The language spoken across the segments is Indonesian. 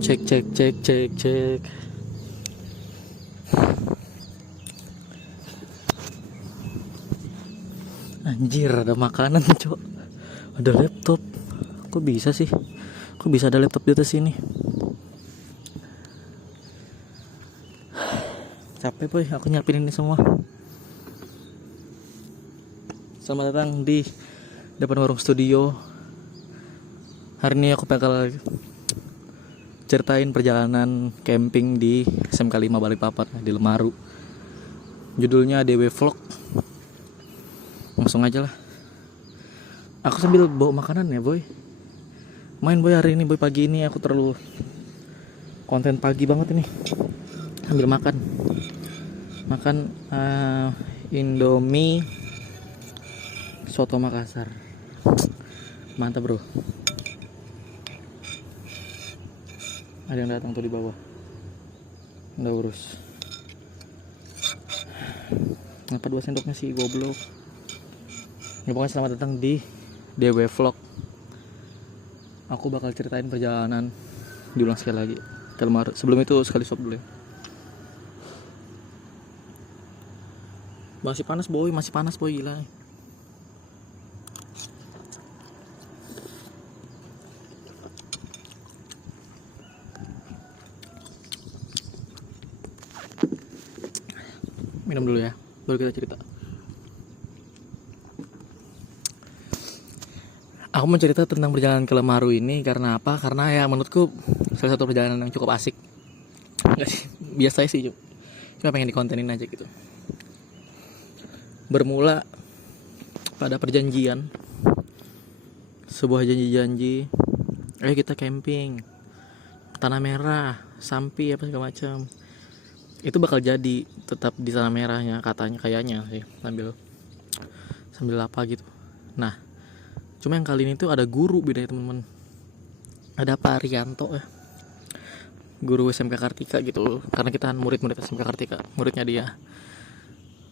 Cek cek cek cek cek. Anjir, ada makanan, cok. Ada laptop. Kok bisa sih? Kok bisa ada laptop di atas sini? Capek boy, aku nyiapin ini semua. Selamat datang di depan warung studio. Hari ini aku bakal ceritain perjalanan camping di SMK 5 Balikpapan di Lemaru. Judulnya DW Vlog. Langsung aja lah. Aku sambil bawa makanan ya boy. Main boy hari ini boy, pagi ini aku terlalu konten pagi banget ini. Sambil makan Indomie soto Makassar. Mantap bro. Ada yang datang tuh di bawah. Udah urus. Ngapa 2 sendoknya sih goblok. Ya, pokoknya selamat datang di DW Vlog. Aku bakal ceritain perjalanan, diulang sekali lagi, ke Lemaru. Sebelum itu sekali sop dulu ya. Masih panas boy gila. Minum dulu ya, baru kita cerita. Aku mau cerita tentang perjalanan ke Lemaru ini karena apa? Karena ya menurutku salah satu perjalanan yang cukup asik. Enggak sih, biasa sih, cuma pengen dikontenin aja gitu. Bermula pada perjanjian, sebuah janji-janji, ayo kita camping, Tanah Merah, Sampi apa segala macam. Itu bakal jadi tetap di Tanah Merahnya katanya, kayaknya sih, sambil apa gitu. Nah, cuma yang kali ini tuh ada guru beda ya teman-teman. Ada Pak Arianto ya, guru SMK Kartika gitu, karena kita murid-murid SMK Kartika, muridnya dia.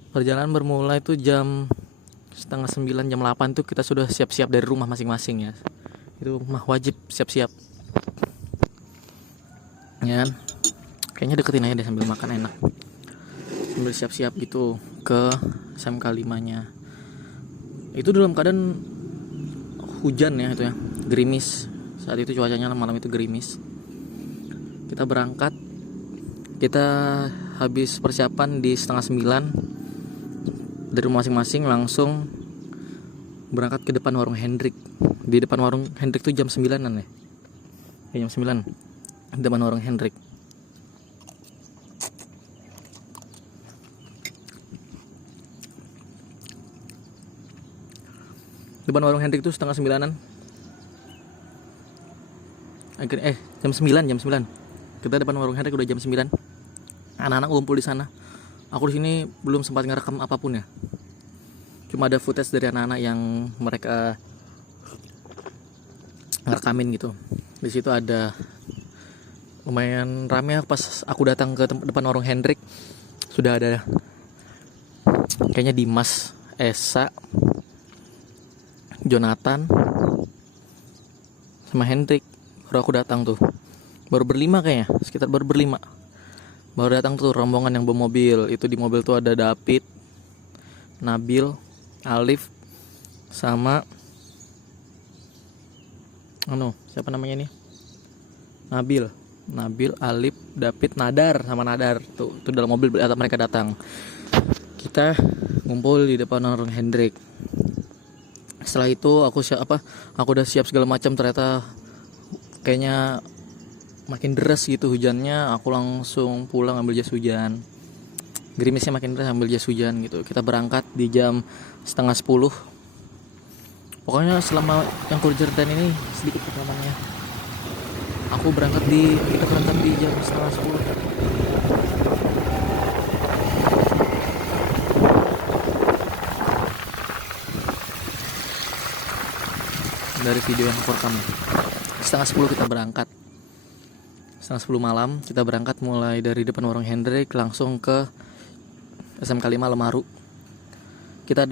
Perjalanan bermula itu jam 8:30, jam 8 tuh kita sudah siap-siap dari rumah masing-masing ya. Itu mah wajib siap-siap ya kan? Kayaknya deketin aja deh sambil makan, enak. Sambil siap-siap gitu ke SMK 5 nya. Itu dalam keadaan hujan ya, itu ya, gerimis. Saat itu cuacanya malam itu gerimis. Kita berangkat, kita habis persiapan di 8:30 dari rumah masing-masing, langsung berangkat ke depan warung Hendrik. Di depan warung Hendrik tuh jam 9-an ya, jam 9 di depan warung Hendrik. Depan warung Hendrik tuh 8:30-an. Jam 9. Kita depan warung Hendrik udah jam 9. Anak-anak ngumpul di sana. Aku di sini belum sempat ngerekam apapun ya. Cuma ada footage dari anak-anak yang mereka ngerekamin gitu. Di situ ada lumayan rame. Pas aku datang ke depan warung Hendrik, sudah ada kayaknya Dimas, Esa, Jonathan, sama Hendrik. Baru aku datang tuh, baru berlima kayaknya, sekitar baru berlima. Baru datang tuh rombongan yang bawa mobil. Itu di mobil tuh ada David, Nabil, Alif, sama siapa namanya nih? Nabil, Alif, David, Nadar, sama Nadar. Tuh dalam mobil mereka datang. Kita ngumpul di depan warung Hendrik. Setelah itu aku udah siap segala macam, ternyata kayaknya makin deras gitu hujannya. Aku langsung pulang ambil jas hujan. Gerimisnya makin deras, ambil jas hujan gitu. Kita berangkat di jam 9:30. Pokoknya selama yang aku ceritain ini sedikit pengalamannya. Kita berangkat di jam 9:30. Dari video yang aku rekam, 9:30 kita berangkat. 9:30 malam kita berangkat mulai dari depan warung Hendrik langsung ke SMK 5 Lemaru. Kita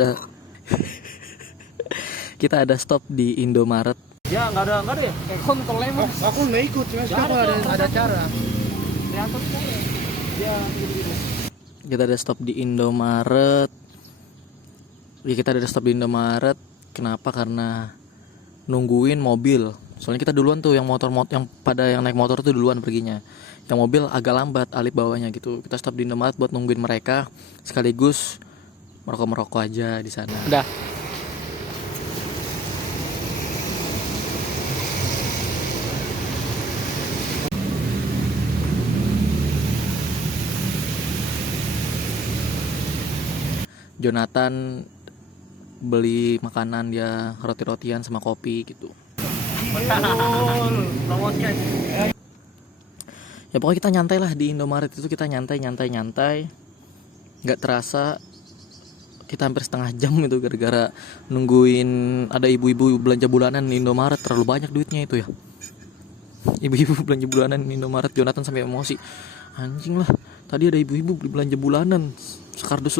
ada stop di Indomaret Ya nggak ada ya. Kontol emang. Aku nggak ikut, cuma siapa ada acara. Kita ada stop di Indomaret. Ya kita ada stop di Indomaret. Kenapa? Karena nungguin mobil. Soalnya kita duluan tuh yang yang naik motor tuh duluan perginya. Yang mobil agak lambat alip bawahnya gitu. Kita stop di Indomaret buat nungguin mereka, sekaligus merokok aja di sana. Udah. Jonathan beli makanan, dia roti-rotian sama kopi gitu. Ya pokoknya kita nyantai lah di Indomaret itu, kita nyantai. Nggak terasa kita hampir setengah jam itu gara-gara nungguin ada ibu-ibu belanja bulanan di Indomaret. Terlalu banyak duitnya itu ya. Ibu-ibu belanja bulanan di Indomaret. Jonathan sampai emosi. Anjing lah, tadi ada ibu-ibu beli belanja bulanan sekardus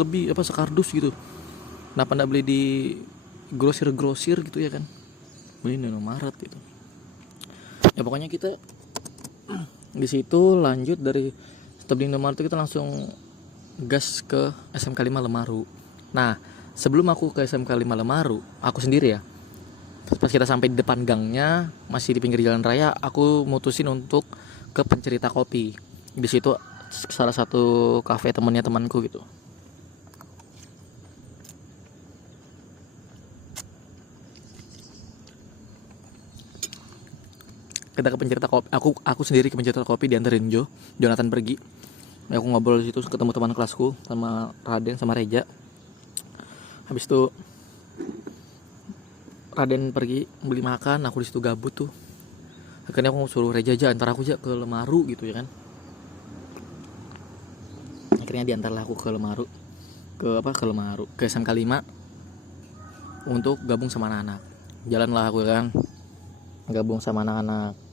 gitu. Kenapa nggak beli di grosir gitu ya kan? Beli di Indomaret gitu. Ya pokoknya kita di situ lanjut dari stop di Indomaret itu kita langsung gas ke SMK 5 Lemaru. Nah, sebelum aku ke SMK 5 Lemaru, aku sendiri ya. Pas kita sampai di depan gangnya, masih di pinggir jalan raya, aku mutusin untuk ke Pencerita Kopi. Di situ salah satu kafe temanku gitu. Kita ke Pencerita Kopi. Aku sendiri ke Pencerita Kopi, dianterin Jonathan pergi. Aku ngobrol di situ, ketemu teman kelasku sama Raden sama Reja. Habis itu Raden pergi beli makan, aku di situ gabut tuh. Akhirnya aku suruh Reja aja antar aku aja ke Lemaru gitu ya kan. Akhirnya diantarlah aku ke Lemaru. Ke SMK 5 untuk gabung sama anak-anak. Jalanlah aku kan gabung sama anak-anak.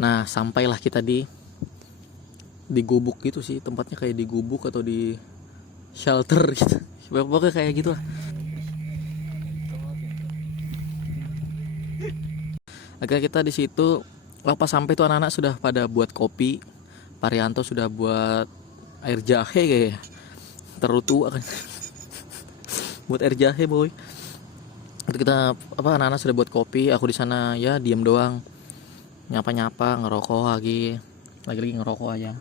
Nah, sampailah kita di gubuk gitu sih, tempatnya kayak di gubuk atau di shelter gitu. Pokoknya kayak gitu lah. Akhirnya kita di situ, pas sampai tuh anak-anak sudah pada buat kopi. Parianto sudah buat air jahe kayaknya. Terlalu tua kan. Buat air jahe, boy. Itu kita anak-anak sudah buat kopi, aku di sana ya diam doang. Nyapa ngerokok lagi ngerokok aja.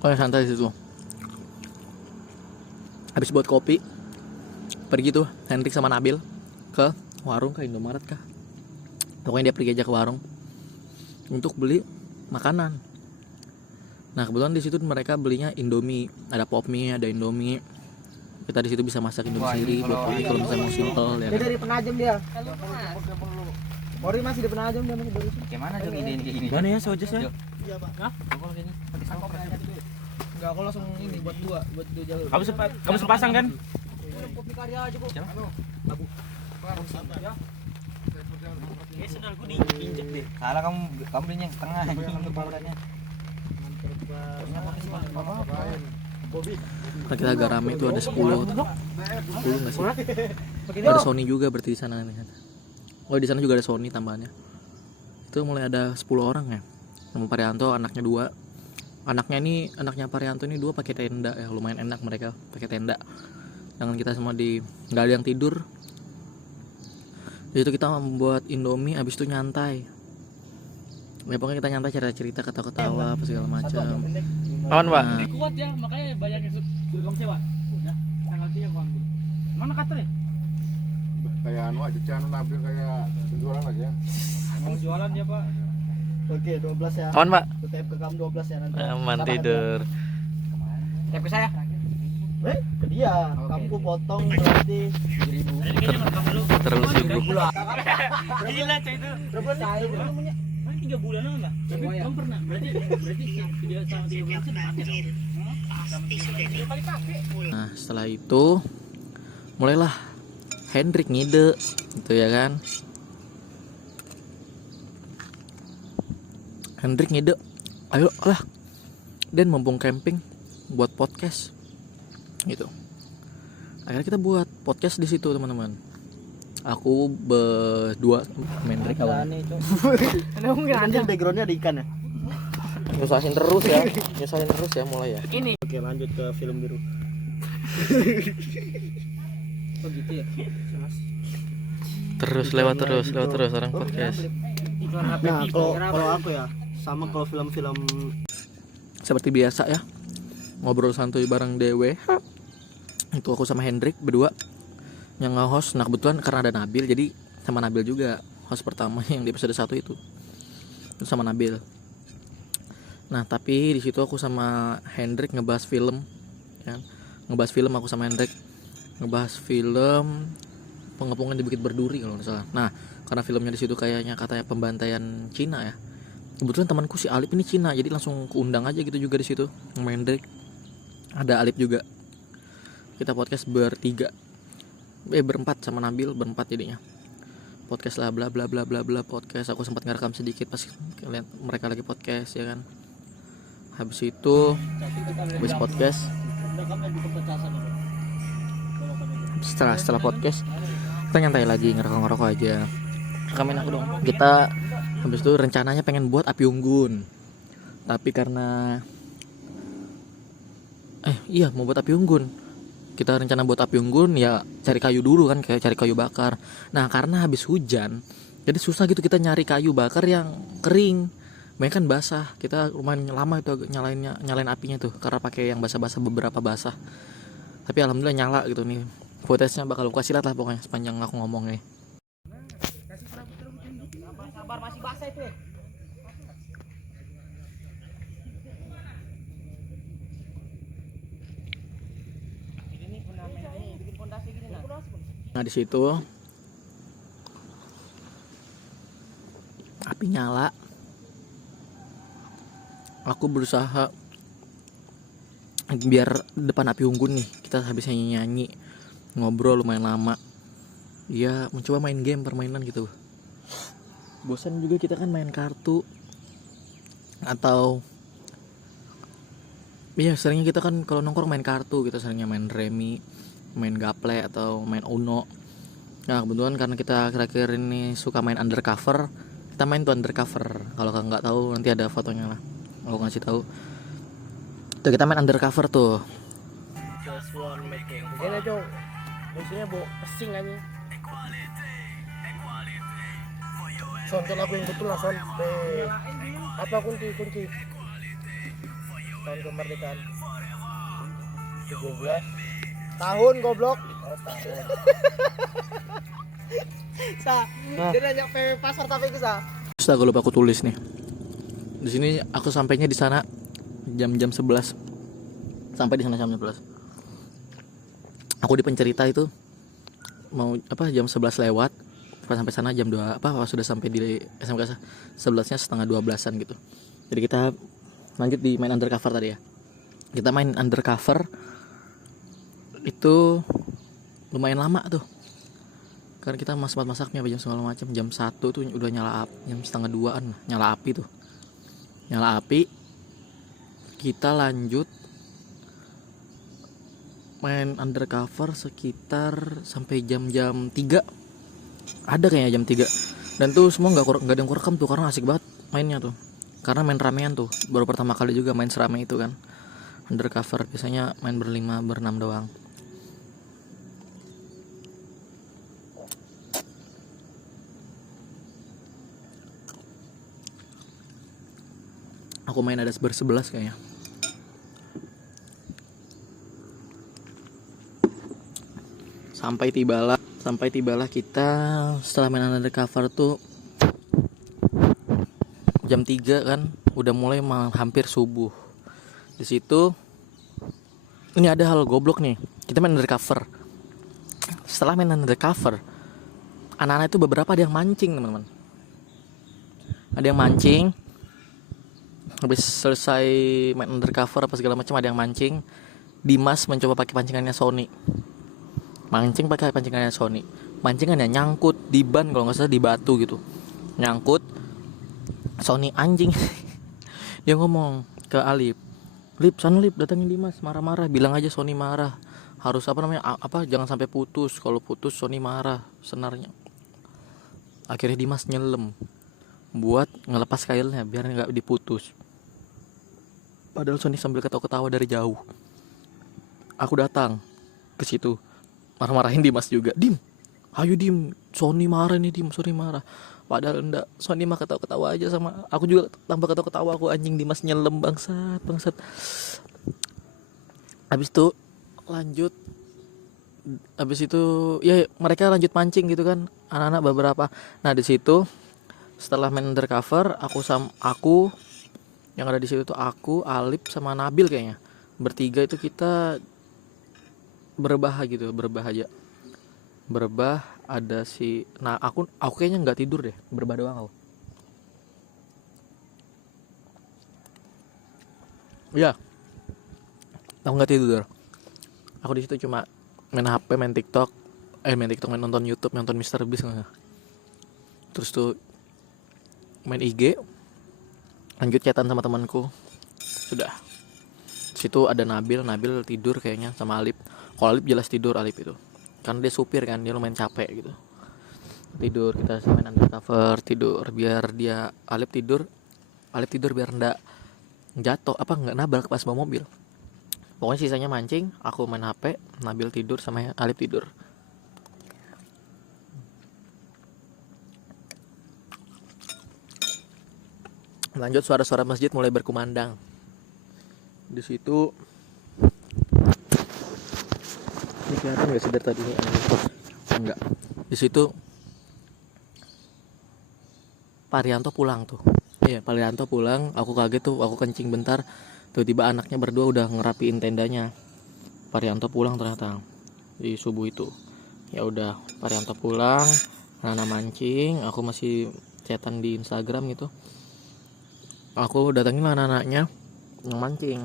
Kayak santai situ. Habis buat kopi, pergi tuh Hendrik sama Nabil ke warung, ke Indomaret kah. Pokoknya dia pergi aja ke warung untuk beli makanan. Nah, kebetulan di situ mereka belinya Indomie, ada pop mie, ada Indomie. Kita di situ bisa masak Indomie sendiri buat kopi kalau misalnya mau simple ya. Dia dari Penajam dia. Ori masih di Penajam dia masih baru. Gimana dong ide ini kayak gini? Mana ya sojas ya? Iya, Pak. Hah? Kalau gini pakai sangkok aja. Enggak, aku langsung ini buat dua jalur. Kamu sepasang kan? Kopi karya aja, Bu. Abu. Ya. Sendal gue diinjek deh. Salah kamu belinya yang tengah ini ukurannya. Nah, kita agak rame tuh, ada 10 nggak sih? Ada Sony juga berarti di sana nih. Oh, di sana juga ada Sony tambahannya. Itu mulai ada 10 orang ya. Sama Parianto, anaknya 2. Anaknya Parianto ini 2 pakai tenda ya, lumayan enak mereka pakai tenda. Jangan kita semua nggak ada yang tidur. Di situ kita membuat Indomie, habis itu nyantai. Ya pokoknya kita nyantai, cerita ketawa-ketawa apa segala macam. Aman, Pak. Kuat ya, makanya banyak yang kamu sewa. Udah, tanggal 3 aku ambil. Mana cutter ya? Kayak aja channel Nabil kayak penjualan aja. Mau jualan dia, Pak. Oke, 12 ya. Aman, Pak. Tutup ke kamu 12 ya nanti. Aman tidur. Tep ke saya. Ke dia. Kamu ku potong berarti 7.000. Terlalu sibuk. Gila cuy itu. Berapa nih? 3 bulanan lah. Tapi kamu pernah berarti dia sama 3 bulan pakai. Nah, setelah itu mulailah Hendrik ngide gitu ya kan. Hendrik ngide, ayo lah Den, mumpung camping, buat podcast gitu. Akhirnya kita buat podcast di situ teman-teman. Aku berdua main Rick kawan. Ada mungkin anjing backgroundnya ada ikan ya. Nyusahin terus ya mulai ya. Ini. Oke, lanjut ke film biru. Oh gitu ya. Terus lewat terus orang podcast. Nah, kalau aku ya sama kalau film-film Seperti biasa ya. Ngobrol santuy bareng DWH. Itu aku sama Hendrik berdua yang nge-host. Nah kebetulan karena ada Nabil, jadi sama Nabil juga host pertama yang di episode 1 itu sama Nabil. Nah tapi di situ aku sama Hendrik ngebahas film ya. Aku sama Hendrik ngebahas film Pengepungan di Bukit Berduri kalau nggak salah. Nah karena filmnya di situ katanya pembantaian Cina ya. Kebetulan temanku si Alip ini Cina, jadi langsung keundang aja gitu juga di situ sama Hendrik. Ada Alip juga. Kita podcast berempat sama Nabil, berempat jadinya. Podcast lah bla bla bla bla bla podcast. Aku sempat ngerekam sedikit pas lihat mereka lagi podcast ya kan. Habis podcast setelah podcast kita nyantai lagi, ngerokok aja. Rekamin aku dong. Kita habis itu rencananya pengen buat api unggun, tapi karena mau buat api unggun. Kita rencana buat api unggun ya cari kayu dulu kan, kayak cari kayu bakar. Nah karena habis hujan jadi susah gitu kita nyari kayu bakar yang kering, banyak kan basah. Kita lumayan lama itu nyalain apinya tuh karena pakai yang basah-basah, beberapa basah. Tapi alhamdulillah nyala gitu nih. Footage-nya bakal aku kasih lihat lah pokoknya sepanjang aku ngomong nih. sabar masih basah itu ya. Nah di situ api nyala. Aku berusaha biar depan api unggun nih kita habis nyanyi, ngobrol lumayan lama. Ya mencoba main game, permainan gitu. Bosan juga kita kan main kartu atau seringnya kita kan kalau nongkrong main kartu, kita seringnya main remi, main gaple atau main uno. Nah kebetulan karena kita akhir-akhir ini suka main undercover, kita main tuh undercover. Kalau nggak tahu nanti ada fotonya lah, aku ngasih tahu. Tuh kita main undercover tuh. Ini cok, musuhnya bawa pesing aja. Son lagu yang betul lah son. Apa kunci? Tahun kemerdekaan 17 tahun goblok. Dia nanya PW pasar tapi bisa. Terus aku lupa aku tulis nih. Di sini aku sampainya di sana jam 11. Sampai di sana jam 11. Aku di pencerita itu mau jam 11 lewat. Pas sampai sana jam 2 sudah sampai di SMK 11-nya setengah 12-an gitu. Jadi kita lanjut di main undercover tadi ya. Kita main undercover itu lumayan lama tuh. Karena kita masaknya jam segala macam. Jam 1 tuh udah nyala api, jam setengah 2-an nyala api tuh. Nyala api. Kita lanjut main undercover sekitar sampai jam 3. Ada kayaknya jam 3. Dan tuh semua nggak ada yang kurekam tuh karena asik banget mainnya tuh. Karena main ramean tuh. Baru pertama kali juga main serame itu kan. Undercover biasanya main berlima, berenam doang. Aku main ada ber-11 kayaknya. Sampai tibalah kita setelah main undercover tuh jam 3 kan, udah mulai hampir subuh. Di situ ini ada hal goblok nih. Kita main undercover. Setelah main undercover, anak-anak itu beberapa ada yang mancing, teman-teman. Ada yang mancing. Habis selesai main undercover apa segala macam ada yang mancing. Dimas mencoba pakai pancingannya Sony. Mancing pakai pancingannya Sony. Mancingannya nyangkut di ban kalau nggak salah, di batu gitu. Nyangkut. Sony anjing. Dia ngomong ke Alip, Lip, sana Lip, datangin Dimas, marah-marah, bilang aja Sony marah. Harus apa namanya? Apa jangan sampai putus. Kalau putus Sony marah senarnya. Akhirnya Dimas nyelem buat ngelepas kailnya biar nggak diputus. Padahal Sony sambil ketawa-ketawa dari jauh. Aku datang ke situ, marah-marahin Dimas juga. Dim, ayo Dim, Sony marah nih Dim, Sony marah. Padahal enggak, Sony mah ketawa-ketawa aja sama aku juga, tambah ketawa-ketawa aku, anjing. Dimas nyelem, bangsat. Habis itu lanjut, habis itu ya mereka lanjut mancing gitu kan, anak-anak beberapa. Nah di situ setelah main undercover, aku yang ada di situ tuh aku, Alip sama Nabil kayaknya. Bertiga itu kita berebah gitu, berebah aja. Berebah ada si, nah aku kayaknya nggak tidur deh, berebah doang aku. Ya, aku nggak tidur. Aku di situ cuma main HP, main TikTok, main nonton YouTube, nonton Mister Beast nggak. Terus tuh main IG, lanjut chatan sama temanku. Sudah. Situ ada Nabil tidur kayaknya sama Alip. Kalau Alip jelas tidur, Alip itu karena dia supir kan, dia lumayan capek gitu. Tidur, kita main undercover, tidur biar Alip tidur biar ndak jatuh, apa nggak nabrak pas bawa mobil. Pokoknya sisanya mancing, aku main HP, Nabil tidur sama Alip tidur. Lanjut, suara-suara masjid mulai berkumandang. Di situ ini kelihatan nggak sih dari tadi ini? Enggak. Di situ Pak Rianto pulang tuh. Iya, Pak Rianto pulang. Aku kaget tuh, aku kencing bentar. Tiba-tiba anaknya berdua udah ngerapiin tendanya. Pak Rianto pulang ternyata di subuh itu. Ya udah, Pak Rianto pulang. Anak mancing. Aku masih chatan di Instagram gitu. Aku datangin lah anak-anaknya yang mancing.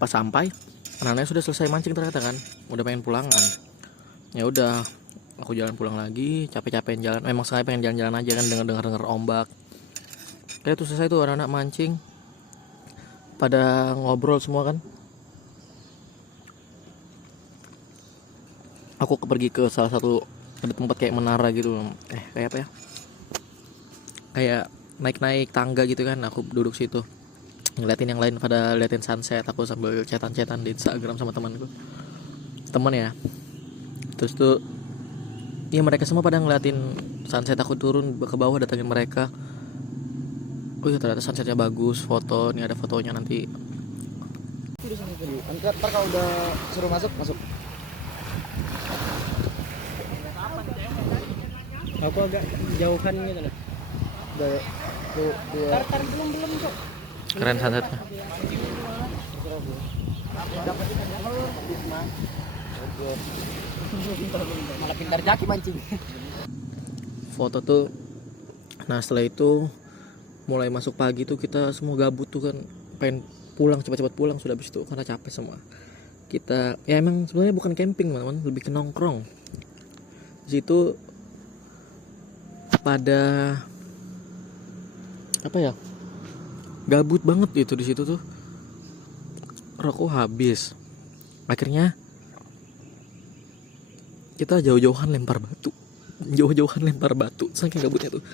Pas sampai, anak-anaknya sudah selesai mancing ternyata kan, udah pengen pulangan. Ya udah, aku jalan pulang lagi, capek-capekin jalan. Memang sengaja pengen jalan-jalan aja kan, denger ombak. Kayak tuh selesai tuh anak-anak mancing, pada ngobrol semua kan. Aku pergi ke salah satu, ada tempat kayak menara gitu, kayak apa ya? Kayak naik-naik tangga gitu kan. Aku duduk situ, ngeliatin yang lain pada liatin sunset, aku sambil chatan di Instagram sama teman ya. Terus tuh ya mereka semua pada ngeliatin sunset, aku turun ke bawah datangin mereka. Oh ya ternyata sunsetnya bagus, foto, nih ada fotonya nanti. Ntar kalau udah suruh masuk. Aku agak jauhan gitu lah. Tar belum kok. Keren sunsetnya. Malah pintar jaki mancing. Foto tuh. Nah setelah itu mulai masuk pagi tuh kita semua gabut tuh kan, pengen pulang, cepat-cepat pulang sudah, habis itu karena capek semua. Kita ya emang sebenarnya bukan camping teman-teman, lebih ke nongkrong. Di situ pada apa ya, gabut banget itu di situ tuh, rokok habis. Akhirnya kita jauh-jauhan lempar batu saking gabutnya tuh.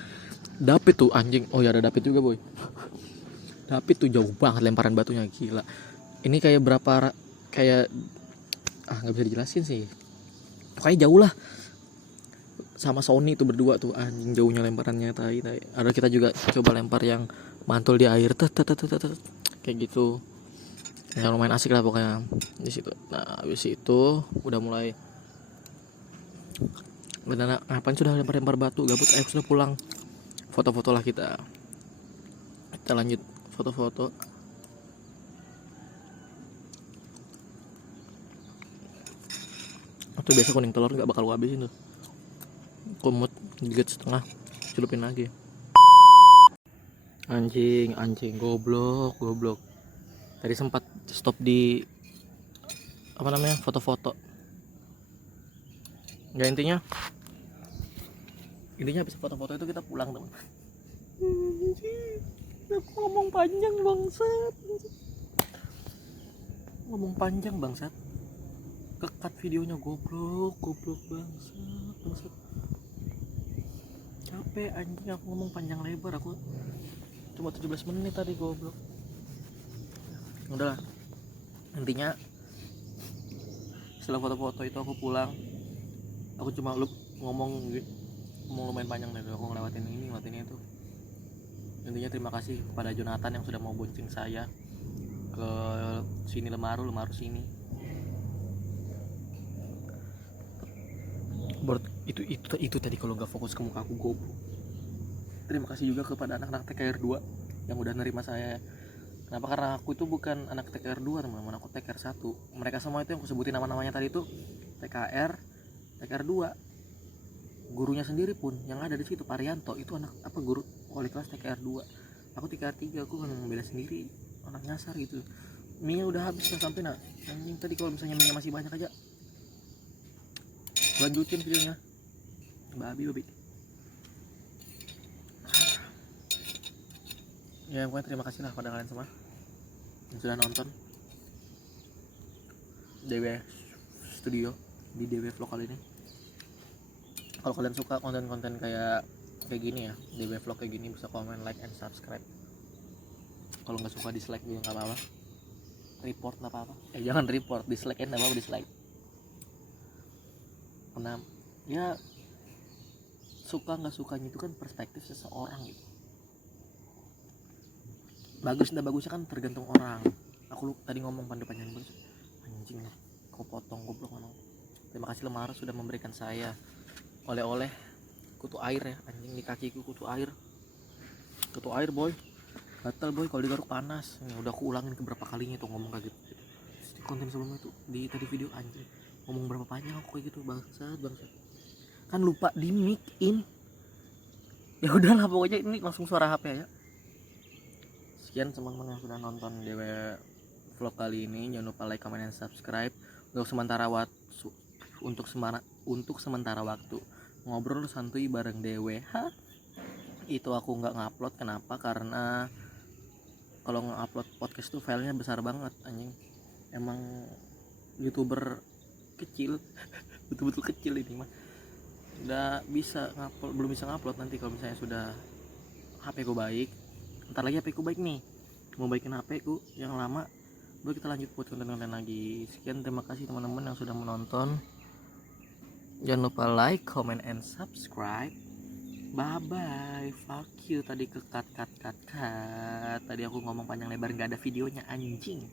Dapet tuh anjing, oh ya ada Dapet juga boy. Dapet tuh jauh banget lemparan batunya, gila. Ini kayak berapa, kayak nggak bisa dijelasin sih, pokoknya jauh lah. Sama Sony itu berdua tuh, anjing jauhnya lemparannya, tai. Ada kita juga coba lempar yang mantul di air, kayak gitu. Yang lumayan asik lah pokoknya di situ. Nah habis itu udah mulai ngapain sudah lempar batu, gabut, sudah pulang. Foto-foto lah kita lanjut foto-foto. Itu biasa kuning telur nggak bakal gua habisin tuh, kumut gigit setengah, celupin lagi. Anjing goblok. Tadi sempat stop di apa namanya, foto-foto. Ya intinya Intinya habis foto-foto itu kita pulang teman. Aku ngomong panjang bangsat. Ngomong panjang bangsat. Kekat videonya goblok bangsat. Capek anjing aku ngomong panjang lebar, aku cuma 17 menit tadi goblok. Udahlah. Intinya setelah foto-foto itu aku pulang. Aku cuma ngomong lumayan panjang deh, aku ngelewatin itu. Intinya terima kasih kepada Jonathan yang sudah mau bonceng saya ke sini Lemaru sini. Itu tadi kalau nggak fokus ke muka aku goblok. Terima kasih juga kepada anak-anak TKR 2 yang udah nerima saya. Kenapa? Karena aku itu bukan anak TKR 2 teman-teman, aku TKR 1. Mereka semua itu yang aku sebutin nama-namanya tadi itu TKR 2. Gurunya sendiri pun yang ada di situ Parianto itu anak guru wali kelas TKR 2. Aku TKR 3, aku kan membela sendiri, anak nyasar gitu. Mie udah habis nggak sampai anjing. Tadi kalau misalnya mie masih banyak aja lanjutin videonya. Babi ya, pokoknya terima kasih lah pada kalian semua yang sudah nonton DW Studio di DW Vlog kali ini. Kalau kalian suka konten-konten kayak gini ya, DW Vlog kayak gini, bisa komen, like, and subscribe. Kalau nggak suka dislike juga nggak apa-apa, report nggak apa-apa. Jangan report, dislike nggak apa-apa, dislike. Karena ya suka nggak sukanya itu kan perspektif seseorang gitu. Bagus nggak bagusnya kan tergantung orang. Aku tadi ngomong panjang bagus anjing nih, kau potong goblok ngomong. Terima kasih Lemaru sudah memberikan saya oleh-oleh kutu air ya anjing, di kakiku kutu air boy, gatal boy kalau digaruk panas. Ini udah aku ulangin keberapa kalinya tuh ngomong kayak gitu. Di konten sebelumnya tuh di tadi video anjing ngomong berapa panjang aku kayak gitu, bangsat kan lupa di mic in. Ya udahlah pokoknya ini langsung suara HP ya. Sekian teman-teman yang sudah nonton DW Vlog kali ini, jangan lupa like, comment, dan subscribe. Untuk sementara waktu ngobrol santuy bareng DWH itu aku nggak ngupload. Kenapa? Karena kalau nge-upload podcast tuh filenya besar banget anjing. Emang YouTuber kecil betul-betul kecil ini mah. Belum bisa ngupload nanti kalau misalnya sudah HP ku baik. Ntar lagi HP ku baik nih, mau baikin HP ku yang lama, baru kita lanjut buat konten-konten lagi. Sekian, terima kasih teman-teman yang sudah menonton. Jangan lupa like, comment, and subscribe. Bye bye, fuck you. Tadi ke cut. Tadi aku ngomong panjang lebar nggak ada videonya anjing.